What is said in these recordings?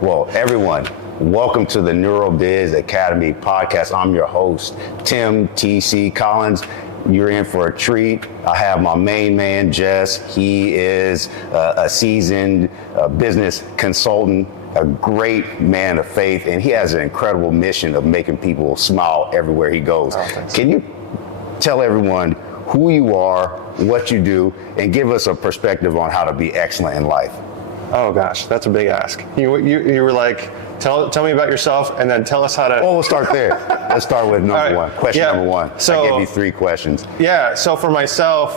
Well, everyone, welcome to the NeuroBiz Academy podcast. I'm your host, Tim TC Collins. You're in for a treat. I have my main man, Jess. He is a seasoned business consultant, a great man of faith, and he has an incredible mission of making people smile everywhere he goes. Can you tell everyone who you are, what you do, and give us a perspective on how to be excellent in life? Oh gosh, that's a big ask. You were like, tell me about yourself, and then tell us how to. Well, we'll start there. Let's start with number one. Question number one. So, I gave you 3 questions. Yeah. So for myself,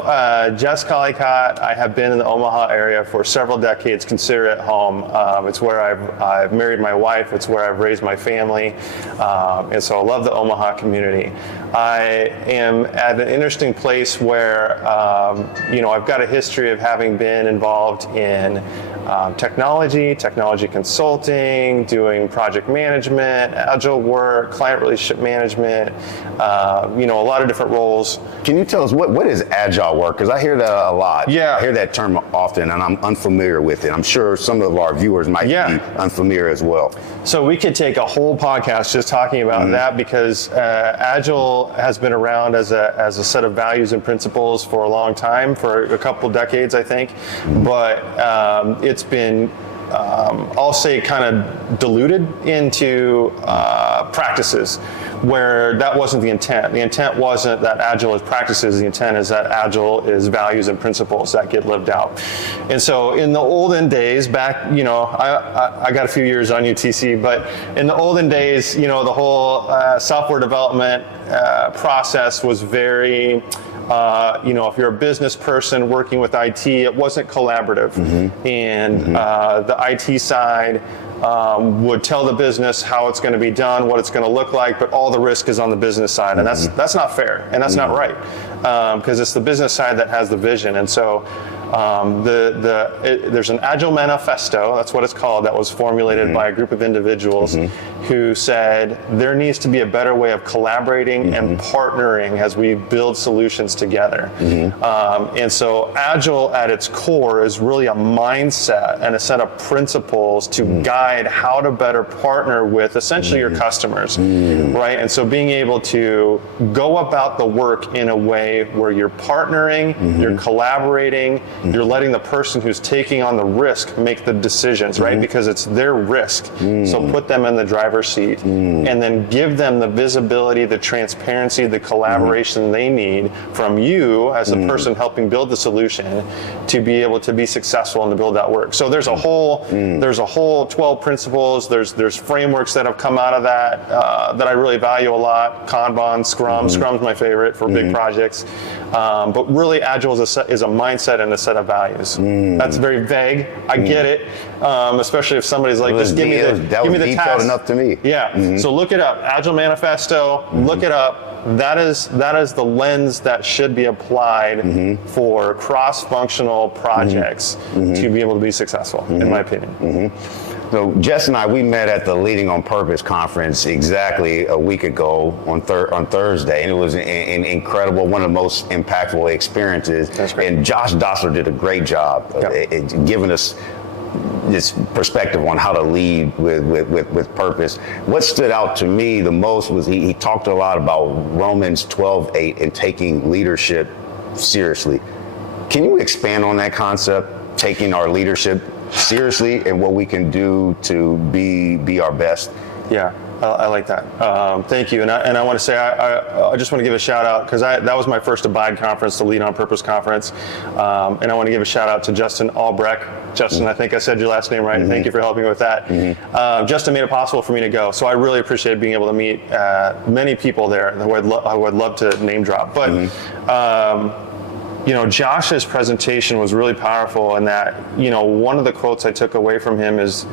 Jess Collicott, I have been in the Omaha area for several decades. Consider it home. It's where I've married my wife. It's where I've raised my family, and so I love the Omaha community. I am at an interesting place where I've got a history of having been involved in technology consulting, doing project management, agile work, client relationship management, a lot of different roles. Can you tell us what is agile work? Because I hear that a lot. Yeah. I hear that term often, and I'm unfamiliar with it. I'm sure some of our viewers might be unfamiliar as well. So we could take a whole podcast just talking about that, because agile has been around as a set of values and principles for a long time, for a couple decades, I think. But it's been, I'll say, kind of diluted into practices where that wasn't the intent. The intent wasn't that agile is practices. The intent is that agile is values and principles that get lived out. And so in the olden days, back, I got a few years on UTC, but in the olden days, the whole software development process was very, if you're a business person working with IT, it wasn't collaborative. And the IT side would tell the business how it's going to be done, what it's going to look like, but all the risk is on the business side, and that's not fair, and that's not right, because it's the business side that has the vision. And so there's an Agile Manifesto, that's what it's called, that was formulated by a group of individuals who said there needs to be a better way of collaborating and partnering as we build solutions together. And so Agile at its core is really a mindset and a set of principles to guide how to better partner with essentially your customers, right? And so being able to go about the work in a way where you're partnering, you're collaborating, you're letting the person who's taking on the risk make the decisions, right? Because it's their risk. So put them in the driver's seat and then give them the visibility, the transparency, the collaboration they need from you as the person helping build the solution to be able to be successful and to build that work. So there's a whole 12 principles. There's frameworks that have come out of that that I really value a lot. Kanban, Scrum. Scrum's my favorite for big projects. But really, Agile is a mindset and a set of values. That's very vague. I get it, especially if somebody's like, just give me the detailed task. Enough to me. Yeah. So look it up. Agile Manifesto. Look it up. That is the lens that should be applied for cross-functional projects to be able to be successful, in my opinion. So Jess and I, we met at the Leading on Purpose conference exactly a week ago on Thursday, and it was an incredible, one of the most impactful experiences. That's great. And Josh Dossler did a great job giving us this perspective on how to lead with purpose. What stood out to me the most was he talked a lot about Romans 12:8 and taking leadership seriously. Can you expand on that concept, taking our leadership seriously and what we can do to be our best? Yeah, I like that. Thank you. And I want to say, I just want to give a shout out, because that was my first Abide conference, the Lead on Purpose conference. And I want to give a shout out to Justin Albrecht. Justin, I think I said your last name right. Thank you for helping me with that. Justin made it possible for me to go. So I really appreciate being able to meet many people there who I would love to name drop. But Josh's presentation was really powerful in that, one of the quotes I took away from him is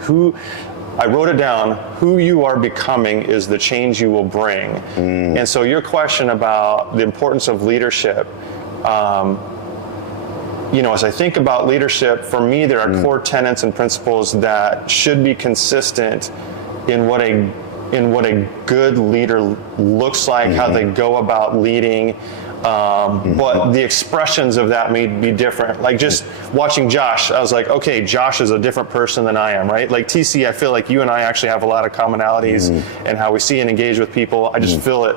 I wrote it down, who you are becoming is the change you will bring. And so your question about the importance of leadership, as I think about leadership, for me, there are core tenets and principles that should be consistent in what a good leader looks like, how they go about leading, But the expressions of that may be different. Like just watching Josh, I was like, okay, Josh is a different person than I am, right? Like TC, I feel like you and I actually have a lot of commonalities in how we see and engage with people. I just feel it.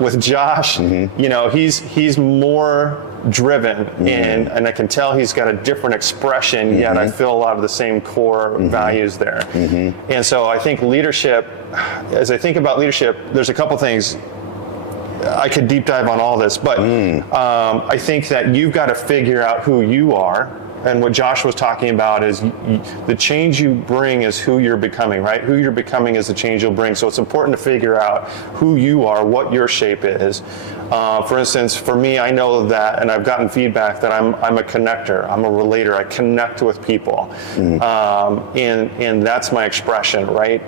With Josh, you know, he's more driven and I can tell he's got a different expression, yet I feel a lot of the same core values there. And so I think leadership, as I think about leadership, there's a couple things. I could deep dive on all this, but I think that you've got to figure out who you are. And what Josh was talking about is the change you bring is who you're becoming, right? Who you're becoming is the change you'll bring. So it's important to figure out who you are, what your shape is. For instance, for me, I know that, and I've gotten feedback that I'm a connector, I'm a relator, I connect with people. And that's my expression, right?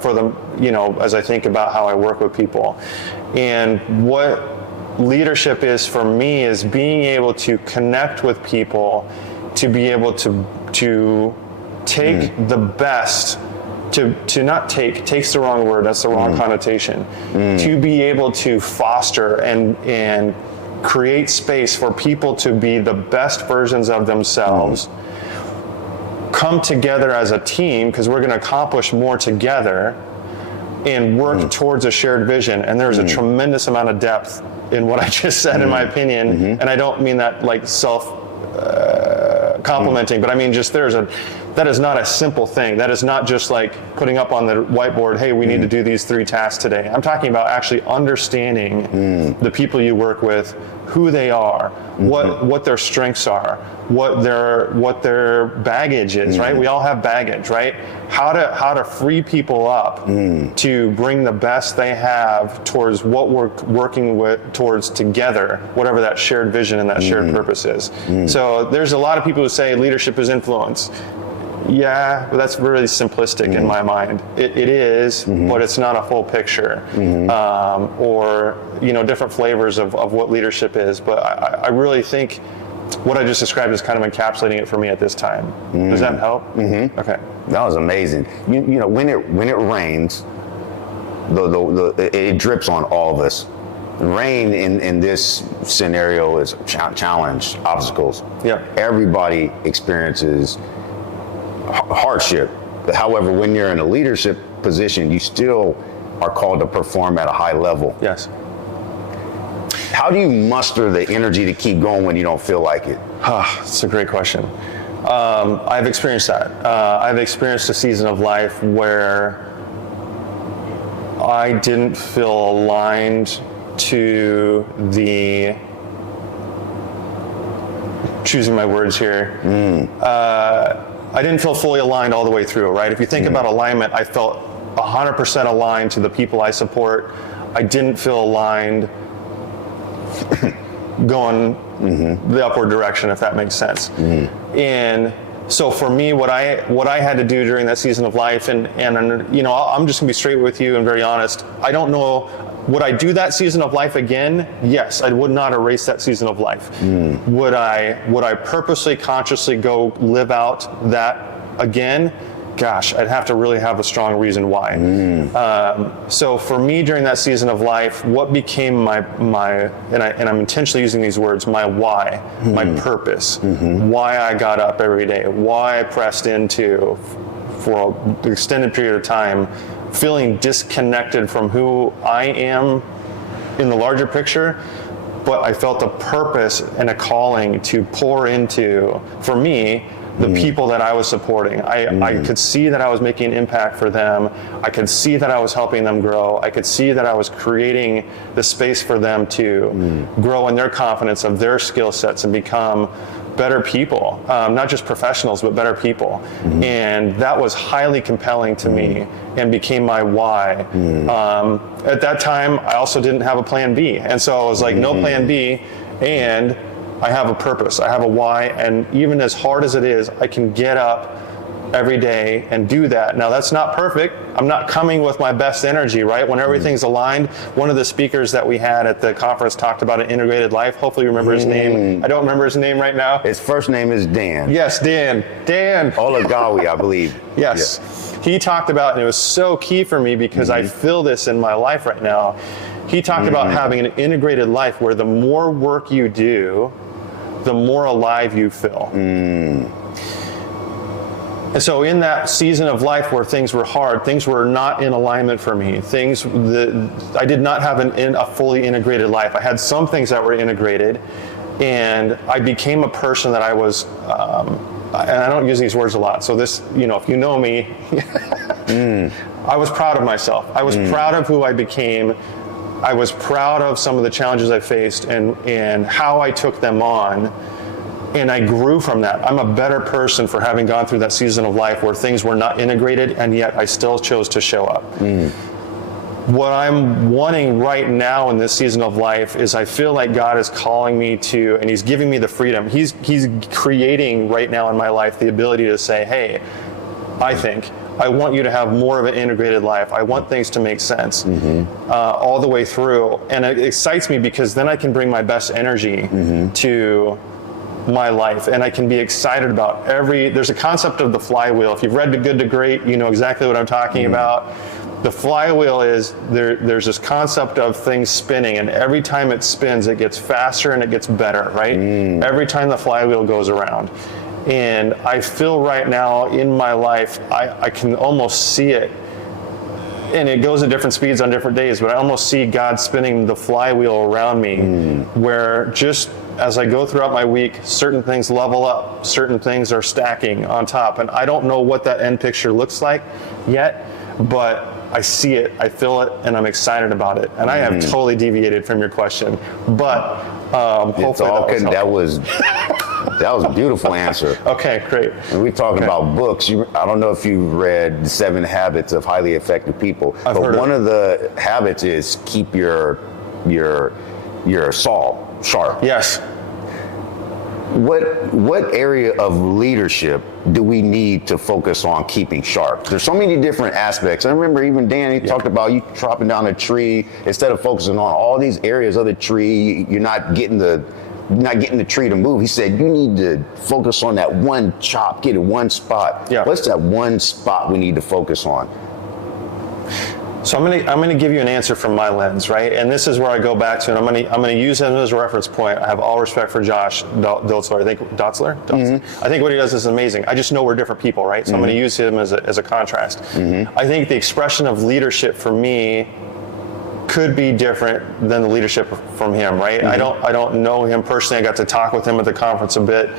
For them, you know, as I think about how I work with people. And what leadership is for me is being able to connect with people, to be able to take the best, to not takes the wrong word, that's the wrong connotation, to be able to foster and create space for people to be the best versions of themselves, come together as a team, because we're going to accomplish more together, and work towards a shared vision. And there's a tremendous amount of depth in what I just said, in my opinion. And I don't mean that like self-complimenting, but I mean just that is not a simple thing. That is not just like putting up on the whiteboard, hey, we need to do these 3 tasks today. I'm talking about actually understanding the people you work with, who they are, what their strengths are, what their baggage is, right? We all have baggage, right? How to free people up to bring the best they have towards what we're working towards together, whatever that shared vision and that shared purpose is. So there's a lot of people who say leadership is influence. Yeah, but that's really simplistic in my mind. It is, but it's not a full picture, or you know, different flavors of what leadership is. But I really think what I just described is kind of encapsulating it for me at this time. Does that help? Okay. That was amazing. You know, when it rains, it drips on all of us. Rain in this scenario is challenge, obstacles. Yeah. Everybody experiences hardship. However, when you're in a leadership position, you still are called to perform at a high level. Yes. How do you muster the energy to keep going when you don't feel like it? That's a great question. I've experienced that. I've experienced a season of life where I didn't feel aligned to choosing my words here. I didn't feel fully aligned all the way through, right? If you think about alignment, I felt 100% aligned to the people I support. I didn't feel aligned going the upward direction, if that makes sense. And so for me, what I had to do during that season of life, and you know, I'm just gonna be straight with you and very honest. I don't know, would I do that season of life again? Yes, I would not erase that season of life. Would I purposely, consciously go live out that again? Gosh, I'd have to really have a strong reason why. So for me during that season of life, what became my and I'm intentionally using these words, my why, my purpose, why I got up every day, why I pressed into for an extended period of time, feeling disconnected from who I am in the larger picture, but I felt a purpose and a calling to pour into, for me, the people that I was supporting. I could see that I was making an impact for them. I could see that I was helping them grow. I could see that I was creating the space for them to grow in their confidence of their skill sets and become better people, not just professionals, but better people. And that was highly compelling to me and became my why. At that time, I also didn't have a plan B. And so I was like, no plan B, and I have a purpose, I have a why, and even as hard as it is, I can get up every day and do that. Now that's not perfect. I'm not coming with my best energy, right? When everything's aligned. One of the speakers that we had at the conference talked about an integrated life. Hopefully you remember his name. I don't remember his name right now. His first name is Dan. Yes, Dan. Olagawi, I believe. Yes. Yeah. He talked about, and it was so key for me because I feel this in my life right now, He talked about having an integrated life where the more work you do, the more alive you feel. And so in that season of life where things were hard, things were not in alignment for me, I did not have a fully integrated life. I had some things that were integrated, and I became a person that I was, and I don't use these words a lot, so this, if you know me, I was proud of myself. I was proud of who I became. I was proud of some of the challenges I faced and how I took them on. And I grew from that. I'm a better person for having gone through that season of life where things were not integrated, and yet I still chose to show up. What I'm wanting right now in this season of life is I feel like God is calling me to, and He's giving me the freedom. He's creating right now in my life the ability to say, hey, I want you to have more of an integrated life. I want things to make sense all the way through. And it excites me because then I can bring my best energy to my life, and I can be excited about there's a concept of the flywheel. If you've read The Good to Great, you know exactly what I'm talking about. The flywheel is there's this concept of things spinning, and every time it spins, it gets faster and it gets better, right? Every time the flywheel goes around. And I feel right now in my life, I can almost see it. And it goes at different speeds on different days, but I almost see God spinning the flywheel around me, where just as I go throughout my week, certain things level up, certain things are stacking on top. And I don't know what that end picture looks like yet, but I see it, I feel it, and I'm excited about it. And I have totally deviated from your question, but hopefully that was a beautiful answer. Okay, great. And we're talking about books. I don't know if you've read The 7 Habits of Highly Effective People, but one of the habits is keep your saw sharp. Yes. What area of leadership do we need to focus on keeping sharp? There's so many different aspects. I remember even Danny talked about you chopping down a tree. Instead of focusing on all these areas of the tree, you're not getting the tree to move. He said you need to focus on that one chop, get it one spot. Yeah. What's that one spot we need to focus on? So I'm gonna give you an answer from my lens, right? And this is where I go back to, and I'm gonna use him as a reference point. I have all respect for Josh Dotzler. I think what he does is amazing. I just know we're different people, right? So I'm gonna use him as a contrast. I think the expression of leadership for me could be different than the leadership from him, right? I don't know him personally. I got to talk with him at the conference a bit.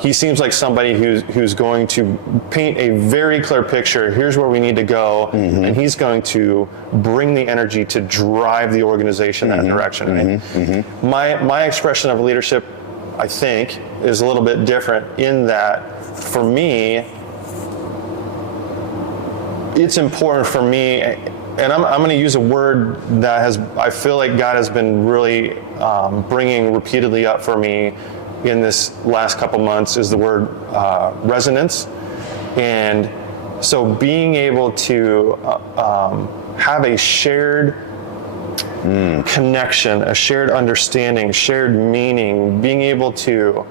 He seems like somebody who's going to paint a very clear picture. Here's where we need to go, and he's going to bring the energy to drive the organization that direction. Right? My expression of leadership, I think, is a little bit different in that, for me, it's important for me, and I'm going to use a word that I feel like God has been really bringing repeatedly up for me in this last couple months, is the word resonance. And so being able to have a shared connection, a shared understanding, shared meaning, being able to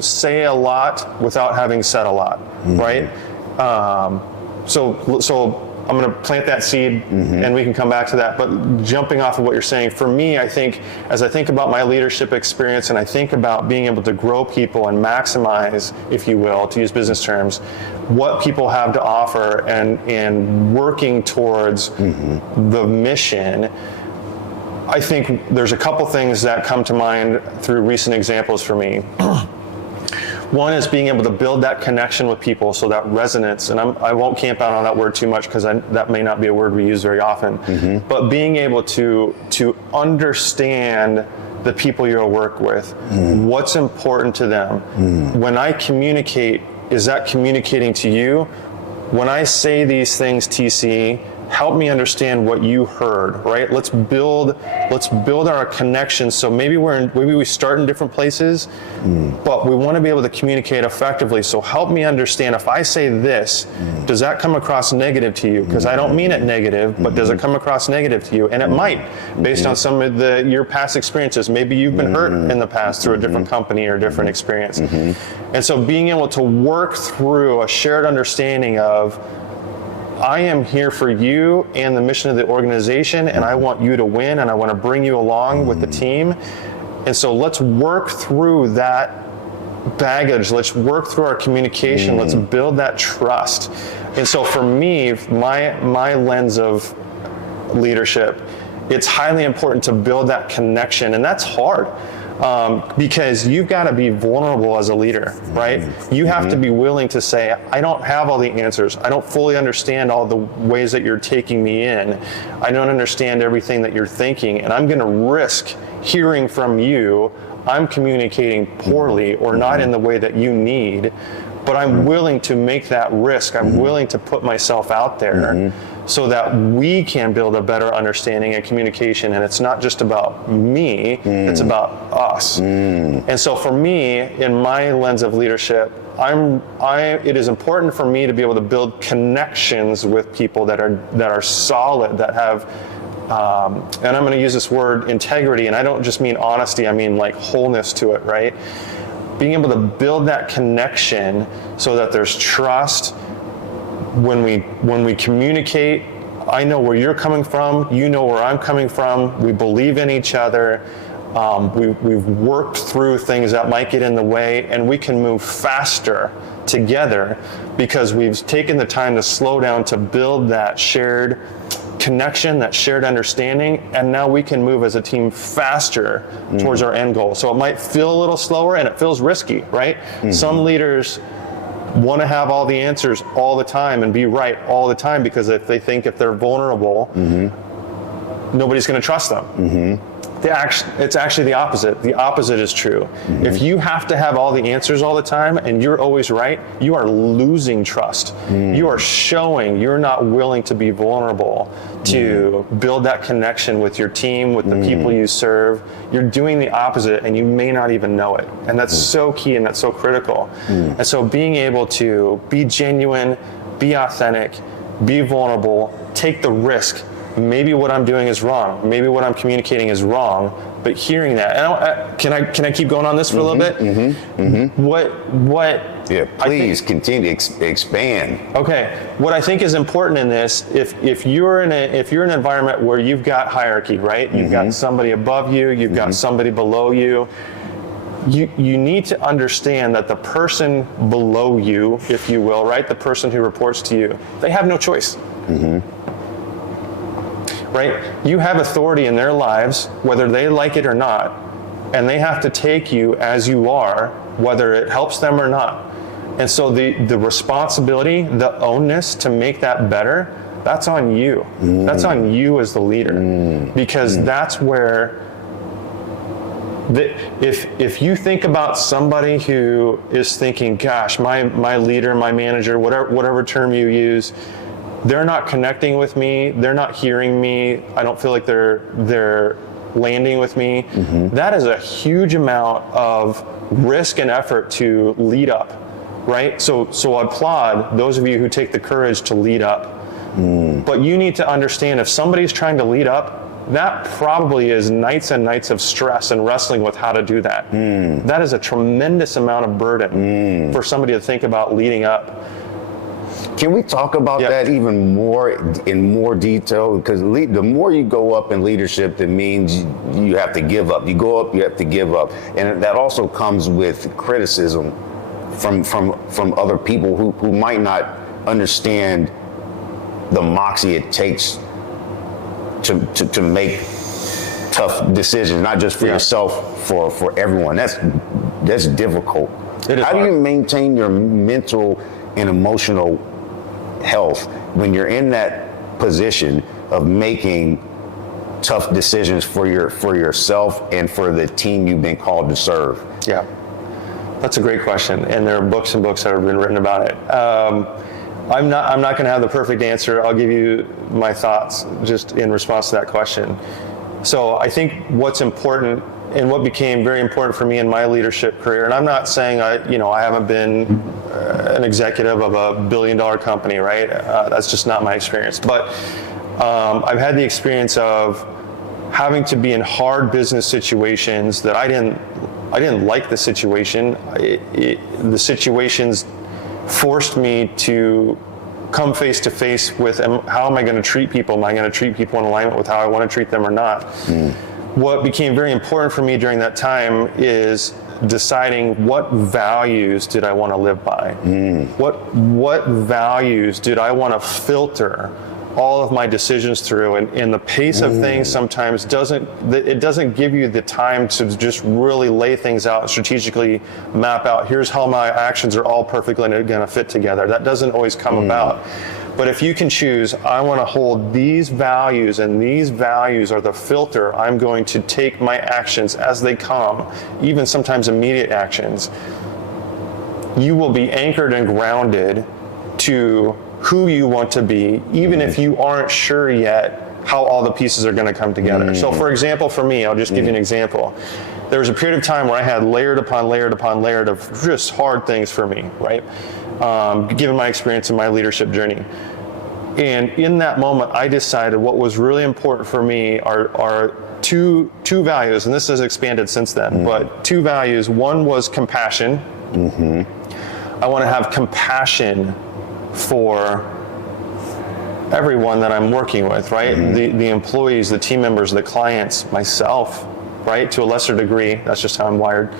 say a lot without having said a lot, right? So I'm going to plant that seed, and we can come back to that. But jumping off of what you're saying, for me, I think, as I think about my leadership experience, and I think about being able to grow people and maximize, if you will, to use business terms, what people have to offer, and working towards the mission, I think there's a couple things that come to mind through recent examples for me. One is being able to build that connection with people, so that resonance, and I won't camp out on that word too much because that may not be a word we use very often, but being able to understand the people you work with, what's important to them. When I communicate, is that communicating to you? When I say these things, TC, help me understand what you heard, right? Let's build our connection. So maybe we start in different places, but we want to be able to communicate effectively. So help me understand, if I say this, does that come across negative to you? Because I don't mean it negative, but does it come across negative to you? And it might, based on some of your past experiences. Maybe you've been hurt in the past through a different company or different experience. And so being able to work through a shared understanding of, I am here for you and the mission of the organization, and I want you to win, and I want to bring you along with the team. And so let's work through that baggage. Let's work through our communication. Let's build that trust. And so for me, my lens of leadership, it's highly important to build that connection, and that's hard. Because you've got to be vulnerable as a leader, right? You have to be willing to say, I don't have all the answers. I don't fully understand all the ways that you're taking me in. I don't understand everything that you're thinking, and I'm going to risk hearing from you I'm communicating poorly or not in the way that you need, but I'm willing to make that risk. I'm willing to put myself out there so that we can build a better understanding and communication. And it's not just about me, it's about us. And so for me, in my lens of leadership, it is important for me to be able to build connections with people that are solid, that have, and I'm going to use this word integrity, and I don't just mean honesty, I mean like wholeness to it, right? Being able to build that connection so that there's trust. When we communicate, I know where you're coming from, you know where I'm coming from, we believe in each other, we've worked through things that might get in the way, and we can move faster together because we've taken the time to slow down to build that shared connection, that shared understanding, and now we can move as a team faster towards our end goal. So it might feel a little slower and it feels risky, right? Some leaders want to have all the answers all the time and be right all the time because if they think if they're vulnerable, nobody's going to trust them. It's actually the opposite. The opposite is true. If you have to have all the answers all the time and you're always right, you are losing trust. You are showing you're not willing to be vulnerable to build that connection with your team, with the people you serve. You're doing the opposite and you may not even know it. And that's so key and that's so critical. And so being able to be genuine, be authentic, be vulnerable, take the risk. Maybe what I'm doing is wrong. Maybe what I'm communicating is wrong. But hearing that, and can I keep going on this for a little bit? What? Yeah, please continue expand. Okay, what I think is important in this, if you're in an environment where you've got hierarchy, right? You've got somebody above you, you've got somebody below you. You need to understand that the person below you, if you will, right, the person who reports to you, they have no choice. Right? You have authority in their lives, whether they like it or not, and they have to take you as you are, whether it helps them or not. And so the responsibility, the onus to make that better, that's on you. That's on you as the leader, because that's where if you think about somebody who is thinking, gosh, my leader, my manager, whatever term you use, they're not connecting with me, they're not hearing me, I don't feel like they're landing with me. That is a huge amount of risk and effort to lead up, right? So I applaud those of you who take the courage to lead up. But you need to understand if somebody's trying to lead up, that probably is nights and nights of stress and wrestling with how to do that. That is a tremendous amount of burden for somebody to think about leading up. Can we talk about that even more in more detail? Because the more you go up in leadership, that means you have to give up. You go up, you have to give up. And that also comes with criticism from other people who might not understand the moxie it takes to make tough decisions, not just for yourself, for everyone. That's difficult. How do you maintain your mental and emotional health when you're in that position of making tough decisions for yourself and for the team you've been called to serve? Yeah, that's a great question, and there are books and books that have been written about it. I'm not going to have the perfect answer. I'll give you my thoughts just in response to that question. So I think what's important and what became very important for me in my leadership career, and I'm not saying I haven't been an executive of a billion-dollar company, right? That's just not my experience. But I've had the experience of having to be in hard business situations that I didn't like the situation. The situations forced me to come face to face with how am I going to treat people? Am I going to treat people in alignment with how I want to treat them or not? What became very important for me during that time is deciding what values did I want to live by? What values did I want to filter all of my decisions through? And the pace of things sometimes doesn't give you the time to just really lay things out and strategically map out, here's how my actions are all perfectly going to fit together. That doesn't always come about. But if you can choose, I want to hold these values, and these values are the filter, I'm going to take my actions as they come, even sometimes immediate actions, you will be anchored and grounded to who you want to be, even if you aren't sure yet how all the pieces are going to come together. So for example, for me, I'll just give you an example. There was a period of time where I had layered upon layered upon layered of just hard things for me, right? Given my experience in my leadership journey. And in that moment, I decided what was really important for me are two values, and this has expanded since then, but two values. One was compassion. I want to have compassion for everyone that I'm working with, right? The employees, the team members, the clients, myself, right? To a lesser degree, that's just how I'm wired.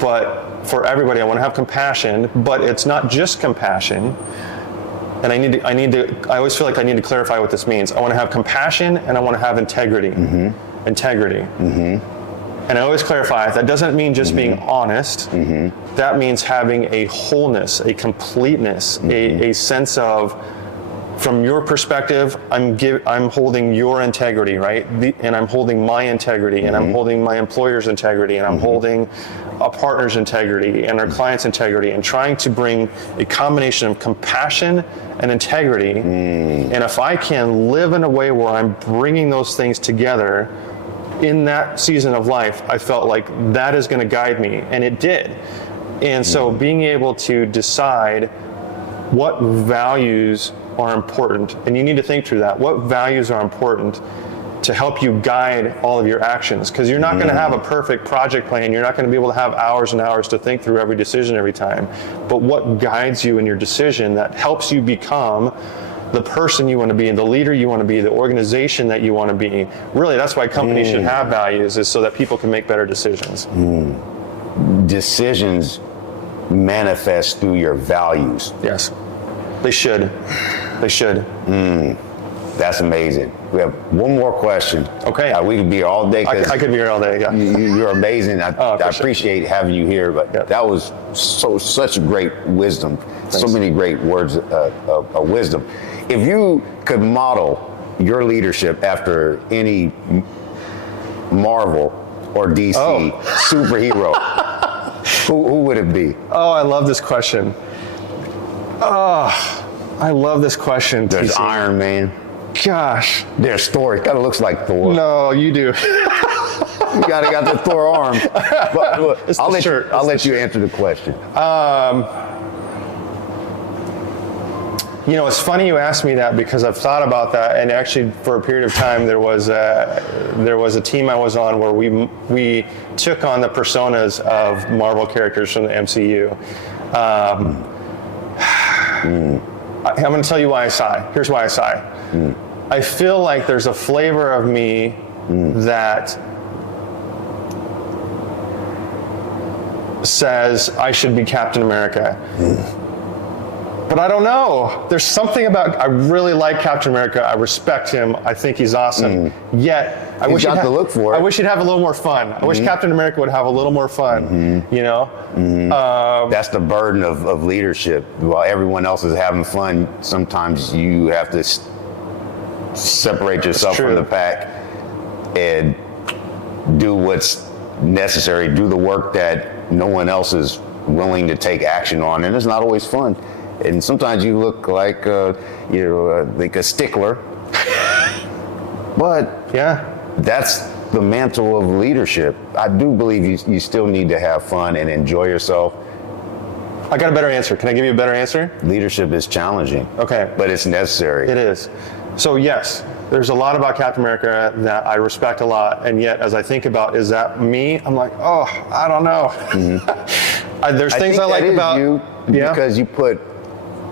But for everybody, I want to have compassion, but it's not just compassion. And I always feel like I need to clarify what this means. I want to have compassion and I want to have integrity. Integrity. And I always clarify, that doesn't mean just being honest. That means having a wholeness, a completeness, a sense of, from your perspective, I'm holding your integrity, right? And I'm holding my integrity, and I'm holding my employer's integrity, and I'm holding a partner's integrity and our client's integrity, and trying to bring a combination of compassion and integrity. And if I can live in a way where I'm bringing those things together in that season of life, I felt like that is going to guide me, and it did. And so being able to decide what values are important, and you need to think through that. What values are important to help you guide all of your actions? Because you're not going to have a perfect project plan. You're not going to be able to have hours and hours to think through every decision every time. But what guides you in your decision that helps you become the person you want to be, and the leader you want to be, the organization that you want to be. Really, that's why companies should have values, is so that people can make better decisions. Decisions manifest through your values. Yes, they should. They should. That's amazing. We have one more question. Okay. We could be here all day. I could be here all day, yeah. You're amazing. I appreciate having you here, but that was such great wisdom. Thanks. So many great words of wisdom. If you could model your leadership after any Marvel or DC superhero, who would it be? Oh, I love this question. I love this question. There's TC. Iron Man. Gosh. There's Thor. Kind of looks like Thor. No, you do. You got the Thor arm. But I'll let you answer the question. You know, it's funny you asked me that, because I've thought about that, and actually for a period of time there was a team I was on where we took on the personas of Marvel characters from the MCU. I'm going to tell you why I sigh. Here's why I sigh. I feel like there's a flavor of me that says I should be Captain America. But I don't know. There's something about, I really like Captain America. I respect him. I think he's awesome. Yet, I wish he'd have a little more fun. I wish Captain America would have a little more fun, you know? That's the burden of leadership. While everyone else is having fun, sometimes you have to separate yourself from the pack and do what's necessary, do the work that no one else is willing to take action on, and it's not always fun. And sometimes you look like like a stickler. But that's the mantle of leadership. I do believe you still need to have fun and enjoy yourself. I got a better answer. Can I give you a better answer? Leadership is challenging. Okay. But it's necessary. It is. So yes, there's a lot about Captain America that I respect a lot, and yet as I think about, is that me? I'm like, oh, I don't know. There's things I like about you, because you put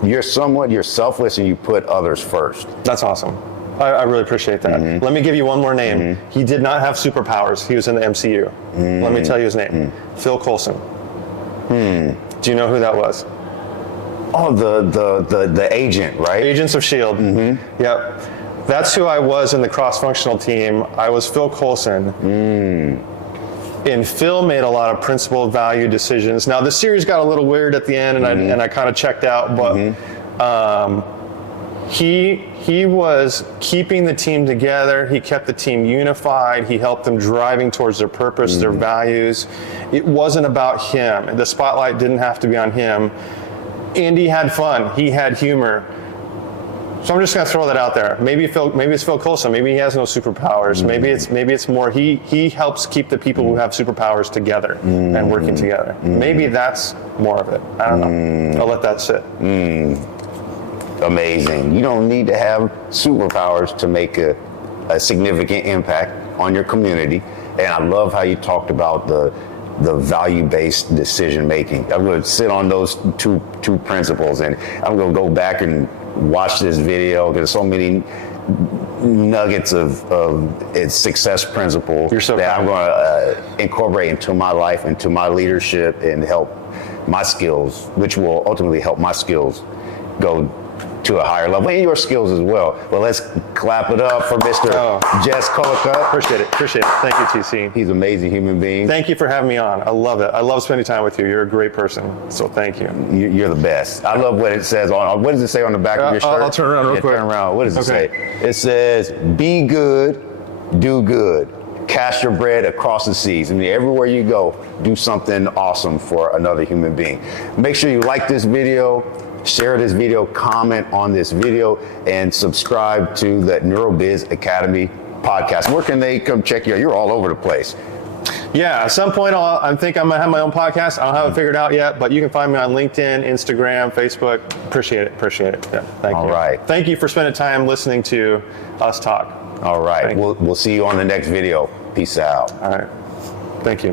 you're selfless and you put others first. That's awesome. I really appreciate that. Mm-hmm. Let me give you one more name. Mm-hmm. He did not have superpowers. He was in the MCU. Let me tell you his name. Phil Coulson. Do you know who that was? Oh, the agent, right? Agents of S.H.I.E.L.D. Yep. That's who I was in the cross-functional team. I was Phil Coulson. And Phil made a lot of principled value decisions. Now the series got a little weird at the end, and I kind of checked out, but he was keeping the team together. He kept the team unified. He helped them driving towards their purpose, their values. It wasn't about him. The spotlight didn't have to be on him. And he had fun. He had humor. So I'm just going to throw that out there. Maybe it's Phil Coulson. Maybe he has no superpowers. Maybe it's more he helps keep the people who have superpowers together and working together. Maybe that's more of it. I don't know. I'll let that sit. Amazing. You don't need to have superpowers to make a significant impact on your community. And I love how you talked about the value-based decision making. I'm going to sit on those two principles, and I'm going to go back and watch this video. There's so many nuggets of its success principle that I'm going to incorporate into my life, into my leadership, and help my skills, which will ultimately help my skills go to a higher level, and your skills as well. Well, let's clap it up for Mr. Jess Collicott. Appreciate it. Thank you, TC. He's an amazing human being. Thank you for having me on. I love it. I love spending time with you. You're a great person, so thank you. You're the best. I love what it says on, what does it say on the back of your shirt? I'll turn around real quick. Turn around. What does it say? It says, be good, do good. Cast your bread across the seas. I mean, everywhere you go, do something awesome for another human being. Make sure you like this video, share this video, comment on this video, and subscribe to the NeuroBiz Academy podcast. Where can they come check you out? You're all over the place. Yeah, at some point I think I'm gonna have my own podcast. I don't have it figured out yet, but you can find me on LinkedIn, Instagram, Facebook. Appreciate it. Yeah, thank you. All right. Thank you for spending time listening to us talk. All right. We'll see you on the next video. Peace out. All right. Thank you.